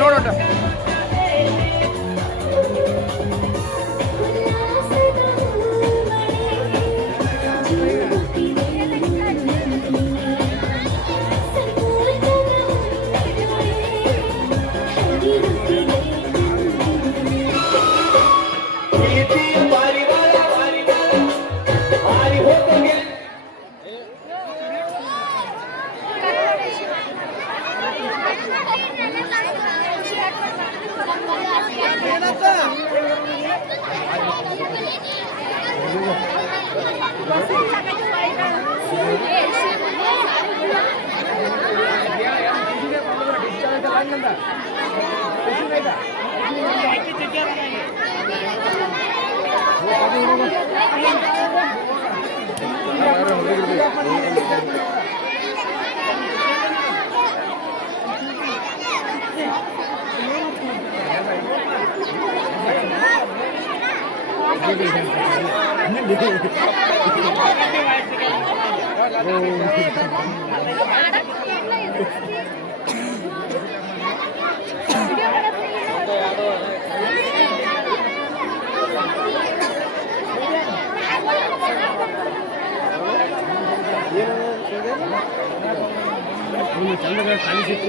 ನೋಡೋಣ ಚಂದ ಕಾಣಿಸಿತ್ತು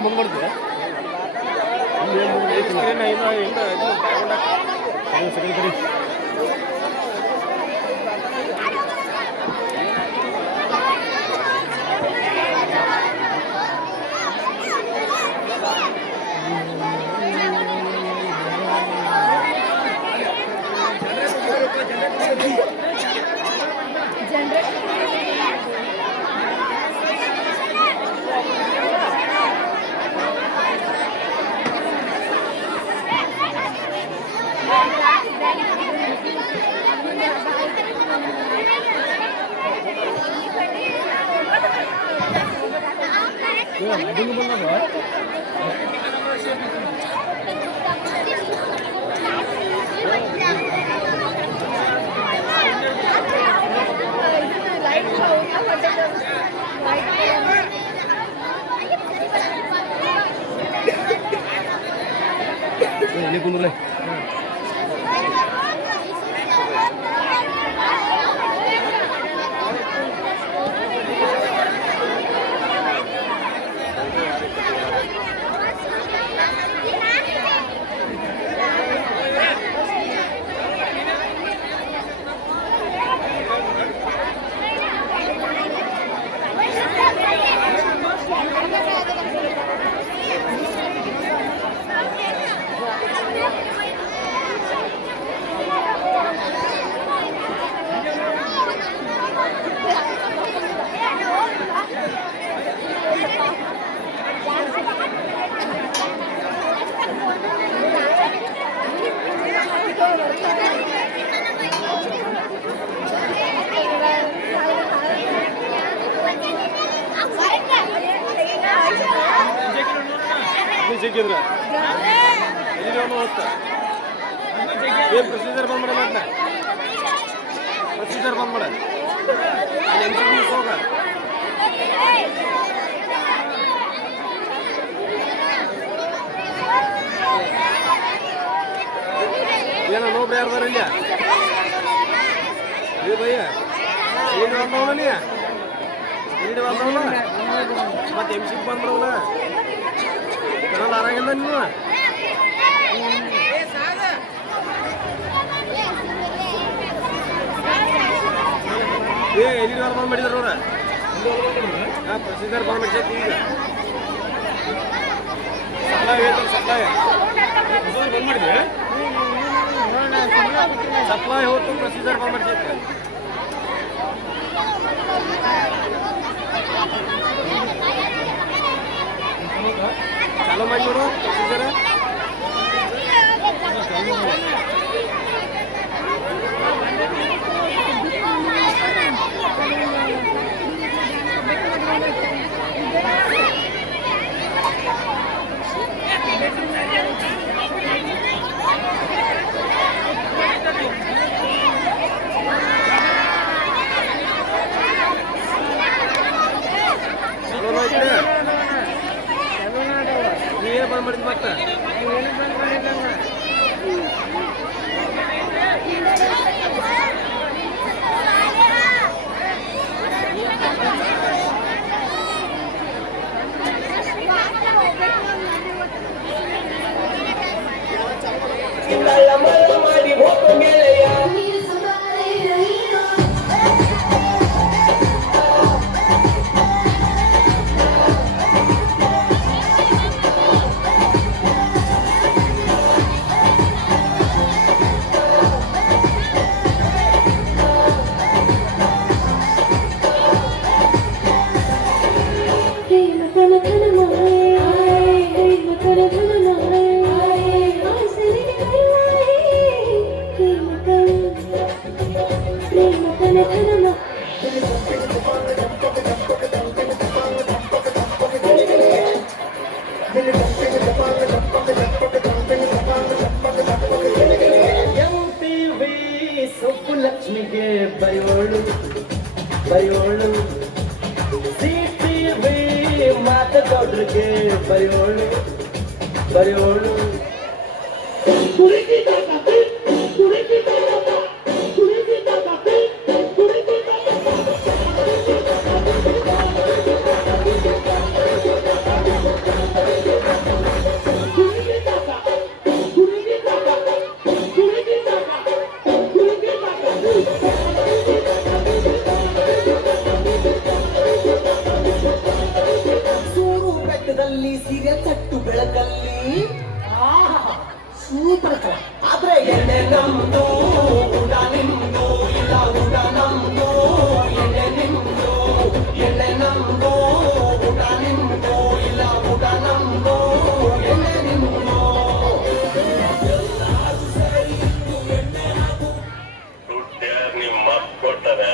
ಬಂದ್ಬಿಡ್ತೀವಿ ಸಿಕ್ಕಿದ್ರೆ ಪ್ರೊಸೀಜರ್ ಬಂದ್ಬಿಡ ಪ್ರೊಸೀಜರ್ ಬಂದ್ ಮಾಡ ಹೋಗ ಏನ ನೋಬ್ರಿ ಯಾರ್ದಾರ ಇಲ್ಲ ಏ ಭಯ್ಯ ಏನು ಬಂದವನ ನೀ ನೀನು ಬಂದವನ ಮತ್ತೆ ಎಮ್ ಸಿಗೆ ಬಂದ್ರವನ ಕನ್ನಡ ಆರಾಗಿಲ್ಲ ನೀವು ಏ ಎಲ್ಲಿ ಬಂದ್ ಮಾಡಿದಾರ ನೋಡ ಹಾಂ ಪ್ರೊಸೀಜರ್ ಬಂದ್ ಮಾಡ್ಸೈತಿ ಈಗ ಸಪ್ಲೈ ಐತಲ್ಲ ಸಪ್ಲೈ ಬಂದ್ ಮಾಡಿದ್ವಿ ಸಪ್ಲೈ ಹೋತು ಪ್ರೊಸೀಜರ್ ಬಂದ್ ಮಾಡ್ಸೈತಿ ಚಾಲೂ ಮಾಡಿ ನೋಡು ಪ್ರೊಸೀಜರ್ ನೀವೇನು ಬಂದ್ ಮಾಡಿದ್ ಮತ್ತೆ ಮಾಡಿ ಹೋಗೋ ಗೆಳೆಯ ಲಕ್ಷ್ಮಿಗೆ ಬರೆಯೋಳು ಬರೆಯೋಳು ಸಿಟಿವಿ ಮಾತದೊಡ್ರಿಗೆ ಬರೆಯೋಳು ಬರೆಯೋಳು ಸೀರೆ ತಟ್ಟು ಬೆಳಕಲ್ಲಿ ಸೂಪರ್ ಕಲ ಆದ್ರೆ ಎಣ್ಣೆ ನಮ್ದು ಊಟ ನಿಮ್ದು ಇಲ್ಲ ಊಟ ನಮ್ದು ಎಣ್ಣೆ ನಿಮ್ದು ಎಣ್ಣೆ ನಮ್ದು ಊಟ ನಿಮ್ದು ಇಲ್ಲ ಊಟ ನಮ್ದು ಎಣ್ಣೆ ನಿಮ್ದು ನಿಮ್ಮ ಕೊಡ್ತಾರೆ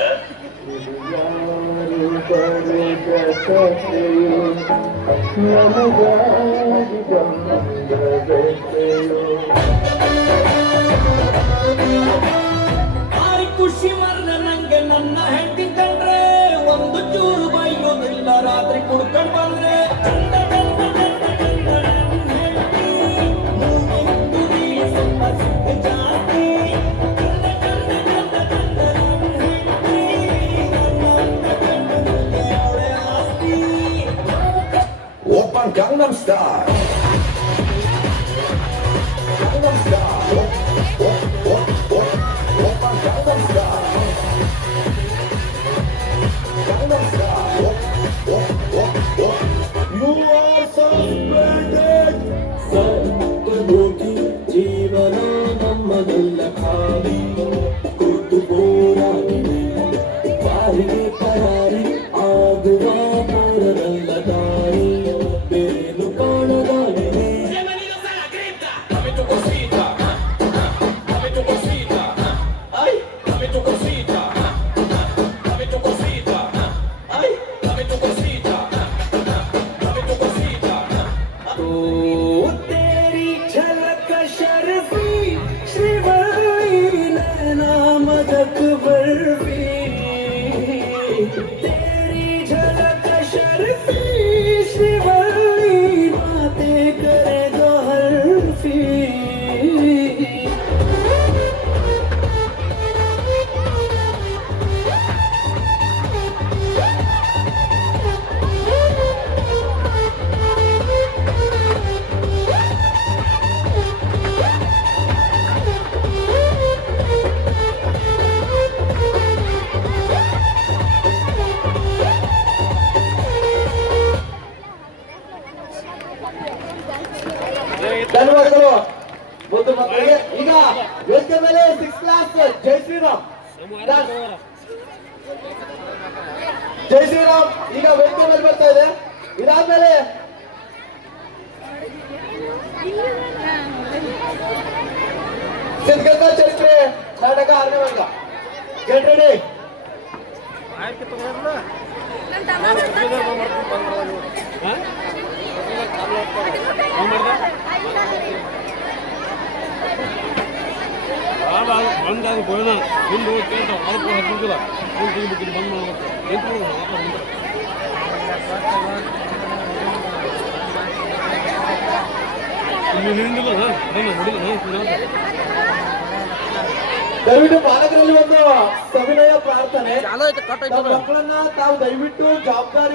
ಖುಷಿ ಮರ್ನ ನಂಗೆ ನನ್ನ ಹೆಂಡತಿ ಕಂಡ್ರೆ ಒಂದು ಚೂರು ಬೈಯೋದಿಲ್ಲ ರಾತ್ರಿ ಕುಡ್ಕೊಂಡು ಬಂದ್ರೆ Gangnam Style. Gangnam Style. Gangnam Style. Gangnam Style. You are so splendid. Sarvadoti jeevana nammadalla khali kutu boragide parige parari aguva poradalla dari Akbar ಜೈ ಶ್ರೀರಾಮ್. ಈಗ ವೇದಿಕೆ ಮೇಲೆ ಬರ್ತಾ ಇದೆ. ಇದಾದ್ಮೇಲೆ ಸಿದ್ಧಗಂಗಾ ಚರಿತ್ರೆ ನಾಟಕ 6ನೇ ವರ್ಗ. Get ready. ಬಂದ ಗೋಣ ಮುಂದೆ ಹೋಗಿ ಕೇಳ್ತಾವ ಅದಕ್ಕೆ ಹತ್ತಿಲ್ಲ ಬಿಟ್ಟು ಬಂದ್ ಮಾಡ್ಬೇಕು ದಯವಿಟ್ಟು ಪಾಲಕರಲ್ಲಿ ಒಂದು ಸವಿನಯ ಪ್ರಾರ್ಥನೆ. ಮಕ್ಕಳನ್ನ ತಾವು ದಯವಿಟ್ಟು ಜವಾಬ್ದಾರಿ